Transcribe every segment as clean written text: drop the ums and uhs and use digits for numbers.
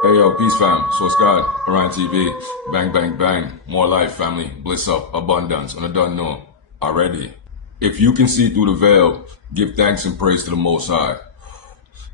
Hey yo, peace fam. So it's God, ORIONTV. Bang, bang, bang. More life, family. Bliss up, abundance. And I don't know already. If you can see through the veil, give thanks and praise to the Most High.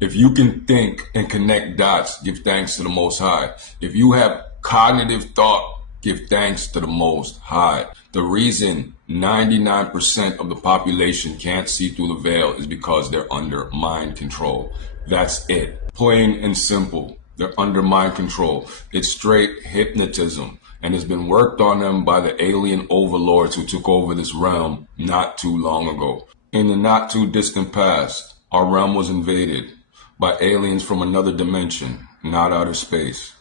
If you can think and connect dots, give thanks to the Most High. If you have cognitive thought, give thanks to the Most High. The reason 99% of the population can't see through the veil is because they're under mind control. That's it. Plain and simple. They're under mind control. It's straight hypnotism, and it's been worked on them by the alien overlords who took over this realm not too long ago. In the not too distant past, our realm was invaded by aliens from another dimension, not outer space.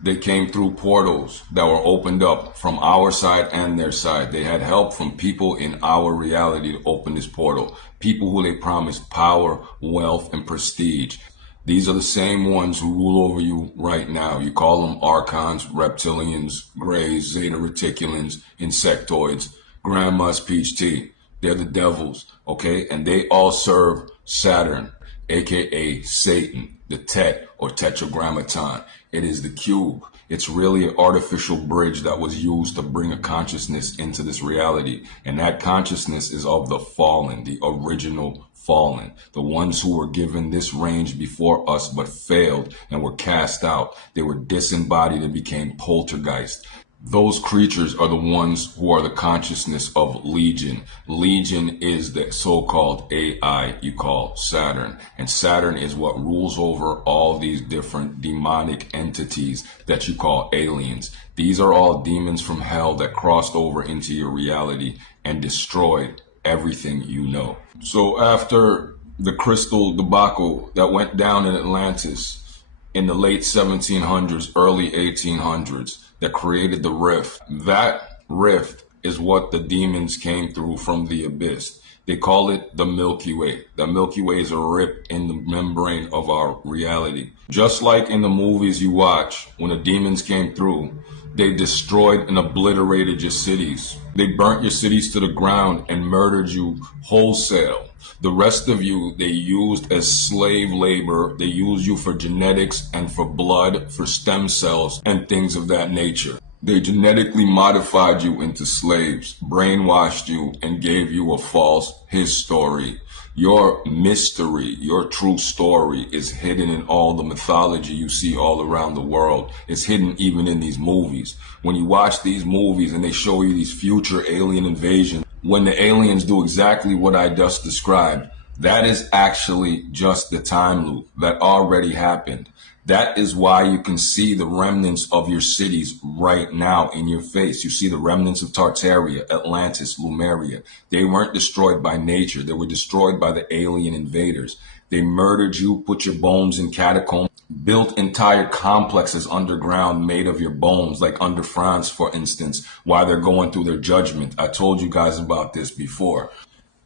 They came through portals that were opened up from our side and their side. They had help from people in our reality to open this portal. People who they promised power, wealth, and prestige. These are the same ones who rule over you right now. You call them archons, reptilians, greys, zeta reticulans, insectoids, grandma's peach tea. They're the devils, okay? And they all serve Saturn, aka Satan, the Tet or Tetragrammaton. It is the cube. It's really an artificial bridge that was used to bring a consciousness into this reality. And that consciousness is of the fallen, the original fallen, the ones who were given this range before us but failed and were cast out. They were disembodied and became poltergeist. Those creatures are the ones who are the consciousness of Legion. Legion is the so-called AI you call Saturn. And Saturn is what rules over all these different demonic entities that you call aliens. These are all demons from hell that crossed over into your reality and destroyed everything you know. So after the crystal debacle that went down in Atlantis in the late 1700s, early 1800s, that created the rift. That rift is what the demons came through from the abyss. They call it the Milky Way. The Milky Way is a rip in the membrane of our reality. Just like in the movies you watch, when the demons came through, they destroyed and obliterated your cities. They burnt your cities to the ground and murdered you wholesale. The rest of you, they used as slave labor. They used you for genetics and for blood, for stem cells and things of that nature. They genetically modified you into slaves, brainwashed you, and gave you a false history. Your mystery, your true story is hidden in all the mythology you see all around the world. It's hidden even in these movies. When you watch these movies and they show you these future alien invasions, when the aliens do exactly what I just described, that is actually just the time loop that already happened. That is why you can see the remnants of your cities right now in your face. You see the remnants of Tartaria, Atlantis, Lemuria. They weren't destroyed by nature. They were destroyed by the alien invaders. They murdered you, put your bones in catacombs, built entire complexes underground made of your bones, like under France, for instance, while they're going through their judgment. I told you guys about this before.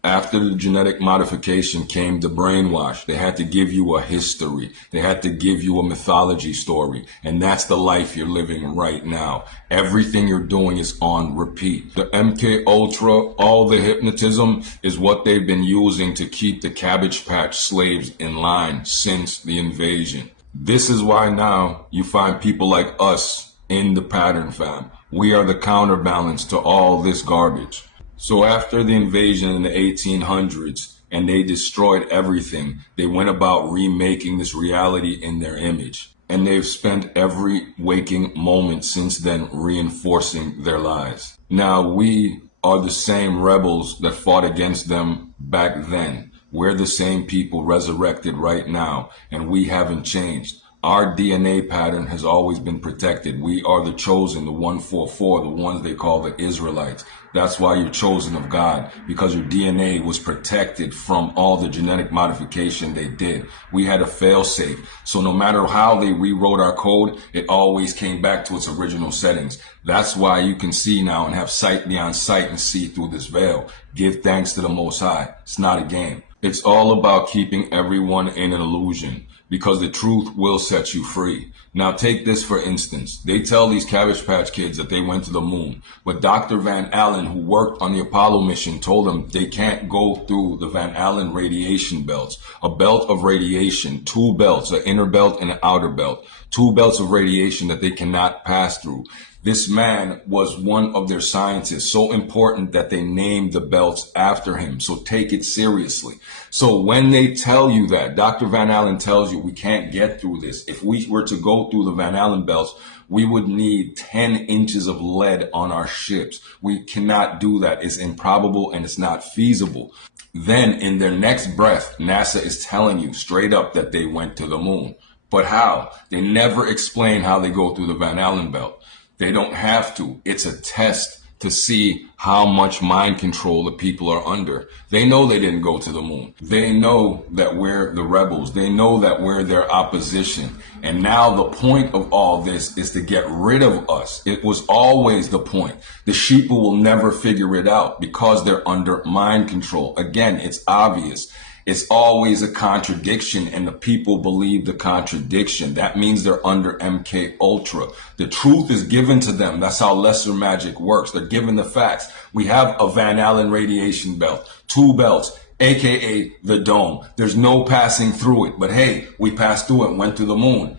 After the genetic modification came the brainwash. They had to give you a history. They had to give you a mythology story. And that's the life you're living right now. Everything you're doing is on repeat. The MK Ultra, all the hypnotism is what they've been using to keep the Cabbage Patch slaves in line since the invasion. This is why now you find people like us in the pattern, fam. We are the counterbalance to all this garbage. So after the invasion in the 1800s and they destroyed everything, they went about remaking this reality in their image. And they've spent every waking moment since then reinforcing their lies. Now we are the same rebels that fought against them back then. We're the same people resurrected right now, and we haven't changed. Our DNA pattern has always been protected. We are the chosen, the 144, the ones they call the Israelites. That's why you're chosen of God, because your DNA was protected from all the genetic modification they did. We had a fail-safe. So no matter how they rewrote our code, it always came back to its original settings. That's why you can see now and have sight beyond sight and see through this veil. Give thanks to the Most High. It's not a game. It's all about keeping everyone in an illusion. because the truth will set you free. Now take this for instance. They tell these Cabbage Patch Kids that they went to the moon, but Dr. Van Allen, who worked on the Apollo mission, told them they can't go through the Van Allen radiation belts. A belt of radiation, two belts, an inner belt and an outer belt, two belts of radiation that they cannot pass through. This man was one of their scientists, so important that they named the belts after him. So take it seriously. So when they tell you that, Dr. Van Allen tells you we can't get through this. If we were to go through the Van Allen belts, we would need 10 inches of lead on our ships. We cannot do that. It's improbable and it's not feasible. Then in their next breath, NASA is telling you straight up that they went to the moon. But how? They never explain how they go through the Van Allen belt. They don't have to. It's a test to see how much mind control the people are under. They know they didn't go to the moon. They know that we're the rebels. They know that we're their opposition. And now the point of all this is to get rid of us. It was always the point. The sheep will never figure it out because they're under mind control. Again, it's obvious. It's always a contradiction, and the people believe the contradiction. That means they're under MK Ultra. The truth is given to them. That's how lesser magic works. They're given the facts. We have a Van Allen radiation belt, two belts, aka the dome. There's no passing through it, but hey, we passed through it, went to the moon.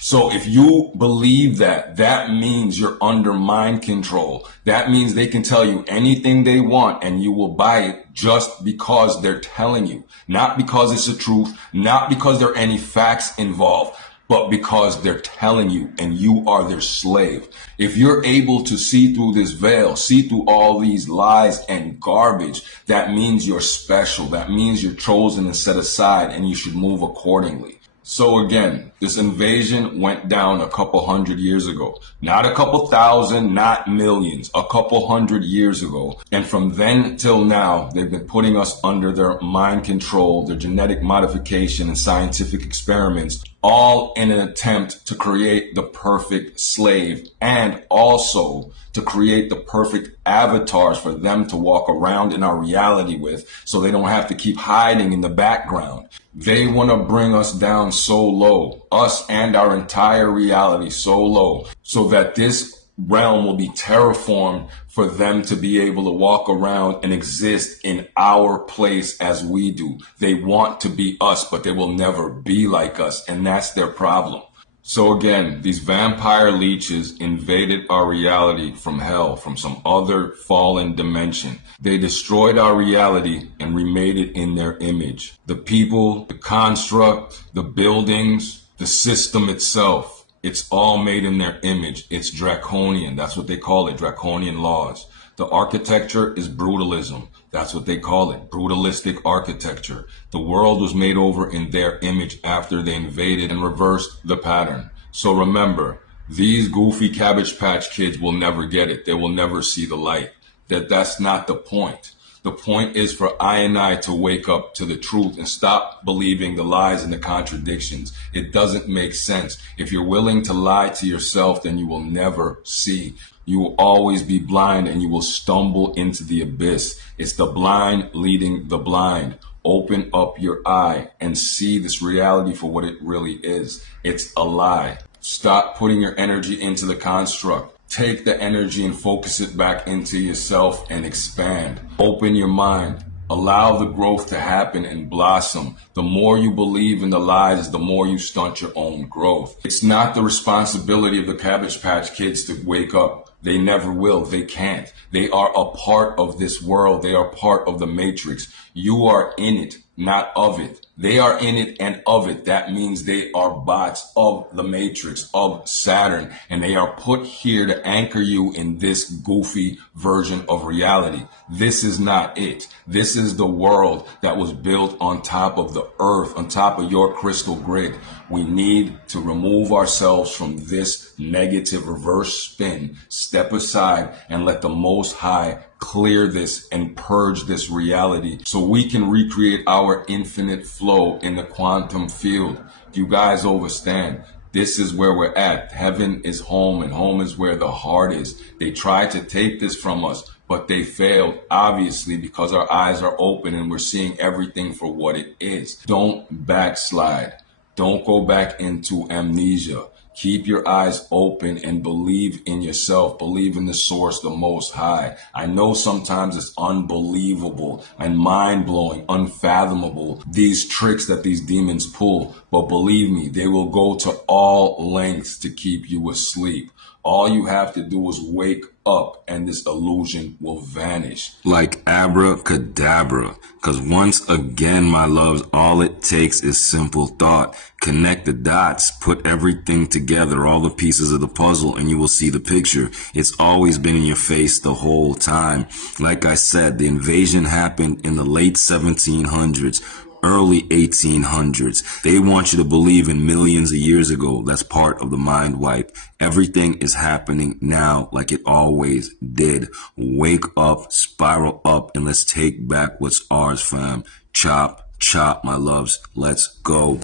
So if you believe that, that means you're under mind control. That means they can tell you anything they want and you will buy it just because they're telling you. Not because it's the truth, not because there are any facts involved, but because they're telling you and you are their slave. If you're able to see through this veil, see through all these lies and garbage, that means you're special. That means you're chosen and set aside and you should move accordingly. So again, this invasion went down a couple hundred years ago. Not a couple thousand, not millions, a couple hundred years ago. And from then till now, they've been putting us under their mind control, their genetic modification and scientific experiments, all in an attempt to create the perfect slave and also to create the perfect avatars for them to walk around in our reality with so they don't have to keep hiding in the background. They want to bring us down so low, us and our entire reality so low, so that this realm will be terraformed for them to be able to walk around and exist in our place as we do. They want to be us, but they will never be like us, and that's their problem. So again, these vampire leeches invaded our reality from hell, from some other fallen dimension. They destroyed our reality and remade it in their image. The people, the construct, the buildings, the system itself, it's all made in their image. It's draconian. That's what they call it, draconian laws. The architecture is brutalism. That's what they call it, brutalistic architecture. The world was made over in their image after they invaded and reversed the pattern. So remember, these goofy Cabbage Patch Kids will never get it. They will never see the light. That's not the point. The point is for I and I to wake up to the truth and stop believing the lies and the contradictions. It doesn't make sense. If you're willing to lie to yourself, then you will never see. You will always be blind and you will stumble into the abyss. It's the blind leading the blind. Open up your eye and see this reality for what it really is. It's a lie. Stop putting your energy into the construct. Take the energy and focus it back into yourself and expand. Open your mind. Allow the growth to happen and blossom. The more you believe in the lies, the more you stunt your own growth. It's not the responsibility of the Cabbage Patch Kids to wake up. They never will. They can't. They are a part of this world. They are part of the matrix. You are in it, not of it. They are in it and of it. That means they are bots of the matrix, of Saturn, and they are put here to anchor you in this goofy version of reality. This is not it. This is the world that was built on top of the earth, on top of your crystal grid. We need to remove ourselves from this negative reverse spin, step aside and let the Most High clear this and purge this reality so we can recreate our infinite flow in the quantum field. You guys understand? This is where we're at. Heaven is home and home is where the heart is. They tried to take this from us, But they failed, obviously, because our eyes are open and we're seeing everything for what it is. Don't backslide. Don't go back into amnesia. Keep your eyes open and believe in yourself. Believe in the source, the Most High. I know sometimes it's unbelievable and mind-blowing, unfathomable, these tricks that these demons pull. But believe me, they will go to all lengths to keep you asleep. All you have to do is wake up and this illusion will vanish. Like abracadabra. Because once again, my loves, all it takes is simple thought. Connect the dots, put everything together, all the pieces of the puzzle, and you will see the picture. It's always been in your face the whole time. Like I said, the invasion happened in the late 1700s. Early 1800s. They want you to believe in millions of years ago. That's part of the mind wipe. Everything is happening now like it always did. Wake up, spiral up, and let's take back what's ours, fam. Chop, chop, my loves. Let's go.